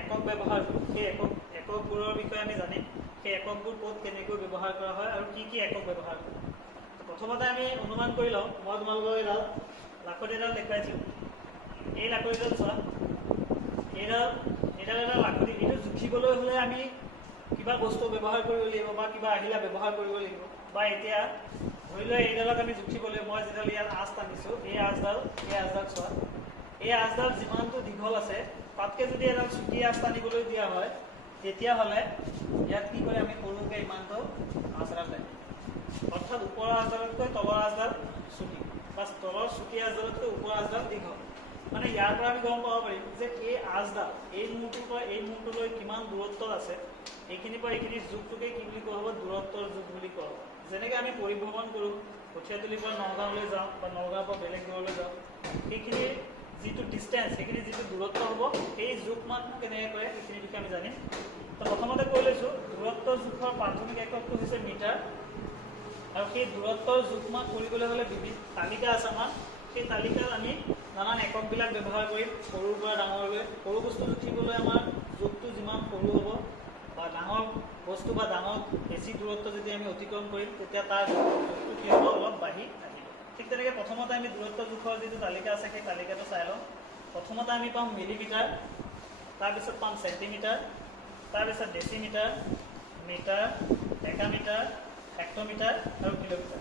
একক ব্যৱহাৰ সেই এককবোৰৰ বিষয়ে আমি জানিম সেই এককবোৰ ক'ত কেনেকৈ ব্যৱহাৰ কৰা হয় আৰু কি একক ব্যৱহাৰ কৰে প্ৰথমতে আমি অনুমান কৰি লওঁ মই তোমালোকক এডাল লাখুটি এডাল দেখুৱাইছোঁ এই লাখুটিডাল চোৱা এইডাল এটা লাখুটি এইটো জুখিবলৈ হ'লে আমি কিবা বস্তু ব্যৱহাৰ কৰিব লাগিব বা কিবা আহিলা ব্যৱহাৰ কৰিব লাগিব বা এতিয়া ধৰি লোৱা এইডালক আমি জুখিবলৈ মই যিডাল ইয়াত আঁচ টানিছোঁ এই আঁচডাল চোৱা এই আঁচডাল যিমানটো দীঘল আছে তাতকৈ যদি এডাল চুটি আঁচ টানিবলৈ দিয়া হয় তেতিয়াহ'লে ইয়াত কি কৰে আমি সৰুকৈ ইমানটো আঁচ এডাল টানি অৰ্থাৎ ওপৰৰ আঁচডালতকৈ তলৰ আঁচডাল চুটি বা তলৰ চুটি আঁচডালতকৈ ওপৰৰ আঁচডাল দীঘল মানে ইয়াৰ পৰা আমি গম পাব পাৰিম যে এই আঁচডাল এই মূৰটোৰ পৰা এই মূৰটোলৈ কিমান দূৰত্বত আছে এইখিনিৰ পৰা এইখিনিৰ যুগটোকে কি বুলি কোৱা হ'ব দূৰত্বৰ যুগ বুলি কোৱা হ'ব যেনেকৈ আমি পৰিভ্ৰমণ কৰোঁ কঠীয়াতলীৰ পৰা নগাঁৱলৈ যাওঁ বা নগাঁৱৰ পৰা বেলেগ দূৰলৈ যাওঁ সেইখিনিৰ যিটো ডিষ্টেঞ্চ সেইখিনি যিটো দূৰত্ব হ'ব সেই যুগ মানটো কেনেকৈ কৰে সেইখিনিৰ বিষয়ে আমি জানিম তো প্ৰথমতে কৈ লৈছোঁ দূৰত্ব জোখৰ প্ৰাথমিক এককটো হৈছে মিটাৰ আৰু সেই দূৰত্বৰ জোখ মাপ কৰিবলৈ হ'লে বিভিন্ন তালিকা আছে আমাৰ সেই তালিকাত আমি নানান এককবিলাক ব্যৱহাৰ কৰিম সৰুৰ পৰা ডাঙৰলৈ সৰু বস্তু জুখিবলৈ আমাৰ জোখটো যিমান সৰু হ'ব বা ডাঙৰ বস্তু বা ডাঙৰ বেছি দূৰত্ব যদি আমি অতিক্ৰম কৰিম তেতিয়া তাৰ জোখটো কি হ'ব অলপ বাঢ়ি আহিব ঠিক তেনেকৈ প্ৰথমতে আমি দূৰত্ব জোখৰ যিটো তালিকা আছে সেই তালিকাটো চাই লওঁ প্ৰথমতে আমি পাম মিলিমিটাৰ তাৰপিছত পাম চেণ্টিমিটাৰ তাৰপিছত ডেচিমিটাৰ মিটাৰ ডেকামিটাৰ হেক্টমিটাৰ আৰু কিলোমিটাৰ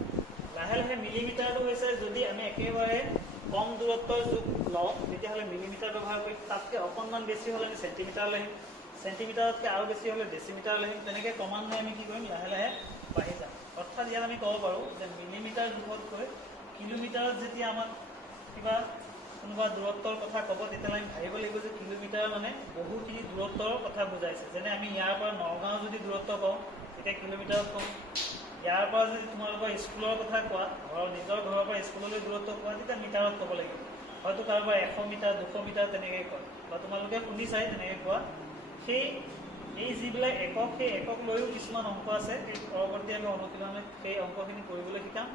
লাহে লাহে মিলিমিটাৰটো হৈছে যদি আমি একেবাৰে কম দূৰত্বৰ জোখ লওঁ তেতিয়াহ'লে মিলিমিটাৰ ব্যৱহাৰ কৰিম তাতকৈ অকণমান বেছি হ'লে আমি চেণ্টিমিটাৰলৈ আহিম চেণ্টিমিটাৰতকৈ আৰু বেছি হ'লে ডেচিমিটাৰলৈ আহিম তেনেকৈ ক্ৰমান্বয়ে আমি কি কৰিম লাহে লাহে বাঢ়ি যাম অৰ্থাৎ ইয়াত আমি ক'ব পাৰোঁ যে মিলিমিটাৰ জোখতকৈ কিলোমিটাৰত যেতিয়া আমাক কিবা কোনোবা দূৰত্বৰ কথা ক'ব তেতিয়াহ'লে আমি ভাবিব লাগিব যে কিলোমিটাৰ মানে বহুখিনি দূৰত্বৰ কথা বুজাইছে যেনে আমি ইয়াৰ পৰা নগাঁও যদি দূৰত্ব কওঁ তেতিয়া কিলোমিটাৰত কওঁ ইয়াৰ পৰা যদি তোমালোকৰ স্কুলৰ কথা কোৱা নিজৰ ঘৰৰ পৰা স্কুললৈ দূৰত্ব কোৱা তেতিয়া মিটাৰত ক'ব লাগিব হয়তো কাৰোবাৰ 100 মিটাৰ 200 মিটাৰ তেনেকৈ কয় বা তোমালোকে শুনিছাই তেনেকৈ কোৱা সেই এই যিবিলাক একক সেই একক লৈও কিছুমান অংক আছে সেই পৰৱৰ্তী আমি অনুশীলনে সেই অংকখিনি কৰিবলৈ শিকাম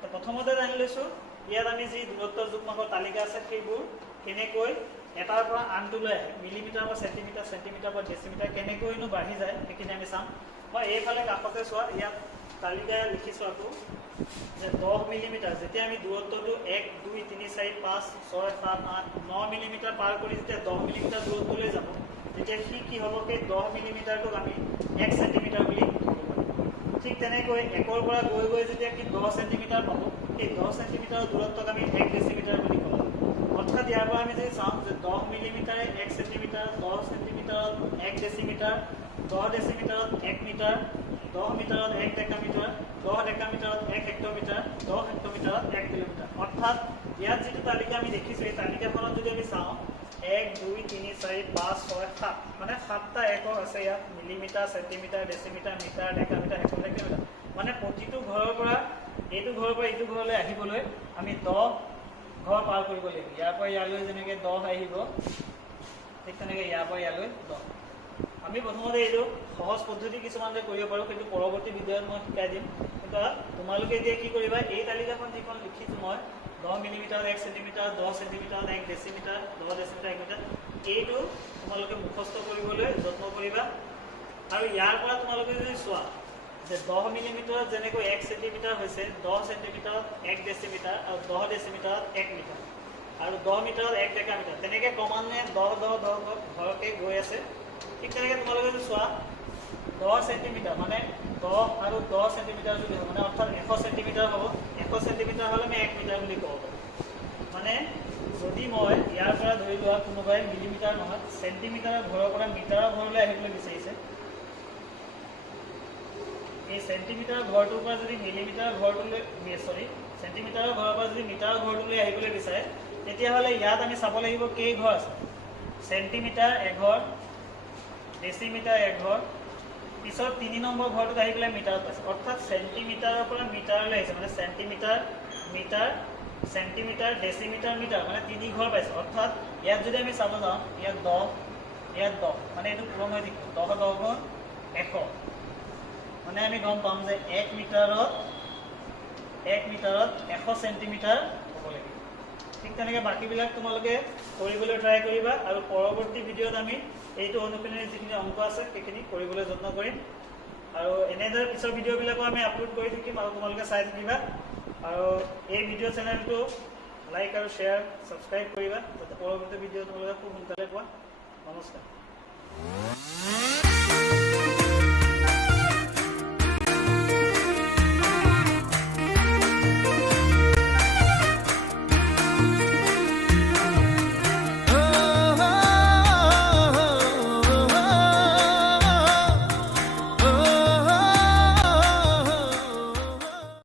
তো প্ৰথমতে জানি লৈছোঁ ইয়াত আমি যি দূৰত্বৰ জোখ মাপৰ তালিকা আছে সেইবোৰ কেনেকৈ এটাৰ পৰা আনটোলৈ আহে মিলিমিটাৰ বা চেণ্টিমিটাৰ বা ডেচিমিটাৰ কেনেকৈনো বাঢ়ি যায় সেইখিনি আমি চাম বা এইফালে কাষতে চোৱা ইয়াত তালিকাই লিখিছোঁ আকৌ যে 10 মিলিমিটাৰ যেতিয়া আমি দূৰত্বটো 1 2 3 4 5 6 7 8 9 মিলিমিটাৰ পাৰ কৰি যেতিয়া 10 মিলিমিটাৰ দূৰত্বলৈ যাব তেতিয়া কি হ'ব সেই 10 মিলিমিটাৰটোক আমি 1 চেণ্টিমিটাৰ বুলি ক'ব পাৰিম ঠিক তেনেকৈ 1ৰ পৰা গৈ যেতিয়া কি 10 চেণ্টিমিটাৰ পাব সেই 10 চেণ্টিমিটাৰৰ দূৰত্বক আমি 1 ডেচিমিটাৰ বুলি ক'ব অৰ্থাৎ ইয়াৰ পৰা আমি যদি চাওঁ যে 10 মিলিমিটাৰে 1 চেণ্টিমিটাৰ 10 চেণ্টিমিটাৰত 1 ডেচিমিটাৰ 10 ডেচিমিটাৰত 1 মিটাৰ 10 মিটাৰত 1 ডেকামিটাৰ 10 ডেকামিটাৰত 1 হেক্টমিটাৰ 10 হেক্টমিটাৰত 1 কিলোমিটাৰ অৰ্থাৎ ইয়াত যিটো তালিকা আমি দেখিছোঁ এই তালিকাখনত যদি আমি চাওঁ 1 2 3 4 5 6 7 মানে 7টা একক আছে ইয়াত মিলিমিটাৰ চেণ্টিমিটাৰ ডেচিমিটাৰ মিটাৰ ডেকামিটাৰ হেক্টমিটাৰ কিলোমিটাৰ মানে প্ৰতিটো ঘৰৰ পৰা এইটো ঘৰৰ পৰা এইটো ঘৰলৈ আহিবলৈ আমি 10 ঘৰ পাৰ কৰিব লাগিব ইয়াৰ পৰা ইয়ালৈ যেনেকৈ 10 আহিব ঠিক তেনেকৈ ইয়াৰ পৰা ইয়ালৈ 10 আমি প্ৰথমতে এইটো সহজ পদ্ধতি কিছুমানে কৰিব পাৰোঁ কিন্তু পৰৱৰ্তী ভিডিঅ'ত মই শিকাই দিম কিন্তু তোমালোকে এতিয়া কি কৰিবা এই তালিকাখন যিখন লিখিছোঁ মই 10 মিলিমিটাৰত 1 চেণ্টিমিটাৰ 10 চেণ্টিমিটাৰত 1 ডেচিমিটাৰ 10 ডেচিমিটাৰ 1 মিটাৰ এইটো তোমালোকে মুখস্থ কৰিবলৈ যত্ন কৰিবা আৰু ইয়াৰ পৰা তোমালোকে যদি চোৱা যে 10 মিলিমিটাৰত যেনেকৈ 1 চেণ্টিমিটাৰ হৈছে 10 চেণ্টিমিটাৰত 1 ডেচিমিটাৰ আৰু 10 ডেচিমিটাৰত 1 মিটাৰ আৰু 10 মিটাৰত 1 ডেকামিটাৰ তেনেকৈ ক্ৰমান্বয়ে 10 ঘৰকৈ গৈ আছে ঠিক তেনেকৈ তোমালোকে যদি চোৱা 10 চেণ্টিমিটাৰ মানে 10 আৰু 10 চেণ্টিমিটাৰ যদি হয় মানে অৰ্থাৎ 100 চেণ্টিমিটাৰ হ'ব 100 চেণ্টিমিটাৰ হ'লে আমি 1 মিটাৰ বুলি ক'ব পাৰোঁ মানে যদি মই ইয়াৰ পৰা ধৰি লোৱা কোনোবাই মিলিমিটাৰ নহয় চেণ্টিমিটাৰৰ ঘৰৰ পৰা মিটাৰৰ ঘৰলৈ আহিবলৈ বিচাৰিছে এই চেণ্টিমিটাৰৰ ঘৰটোৰ পৰা যদি মিলিমিটাৰৰ ঘৰটোলৈ চেণ্টিমিটাৰৰ ঘৰৰ পৰা যদি মিটাৰৰ ঘৰটোলৈ আহিবলৈ বিচাৰে তেতিয়াহ'লে ইয়াত আমি চাব লাগিব কেই ঘৰ আছে চেণ্টিমিটাৰ এঘৰ ডেচিমিটাৰ এঘৰ পিছত 3 নম্বৰ ঘৰটোত আহি পেলাই মিটাৰত পাইছে অৰ্থাৎ চেণ্টিমিটাৰৰ পৰা মিটাৰলৈ আহিছে মানে চেণ্টিমিটাৰ মিটাৰ চেণ্টিমিটাৰ ডেচিমিটাৰ মিটাৰ মানে 3 ঘৰ পাইছে অৰ্থাৎ ইয়াত যদি আমি চাব যাওঁ ইয়াত 10 মানে এইটো পূৰণ হৈ থাকিব 10 10 গুণ 100 মানে আমি গম পাম যে 1 মিটাৰত 100 চেণ্টিমিটাৰ হ'ব লাগিব ঠিক তেনেকৈ বাকীবিলাক তোমালোকে কৰিবলৈ ট্ৰাই কৰিবা আৰু পৰৱৰ্তী ভিডিঅ'ত আমি এইটো অনুশীলনীৰ যিখিনি অংক আছে সেইখিনি কৰিবলৈ যত্ন কৰিম আৰু এনেদৰে পিছৰ ভিডিঅ'বিলাকো আমি আপলোড কৰি থাকিম আৰু তোমালোকে চাই থাকিবা আৰু এই ভিডিঅ' চেনেলটো লাইক আৰু শ্বেয়াৰ ছাবস্ক্ৰাইব কৰিবা যাতে পৰৱৰ্তী ভিডিঅ' তোমালোকে খুব সোনকালে পোৱা। নমস্কাৰ।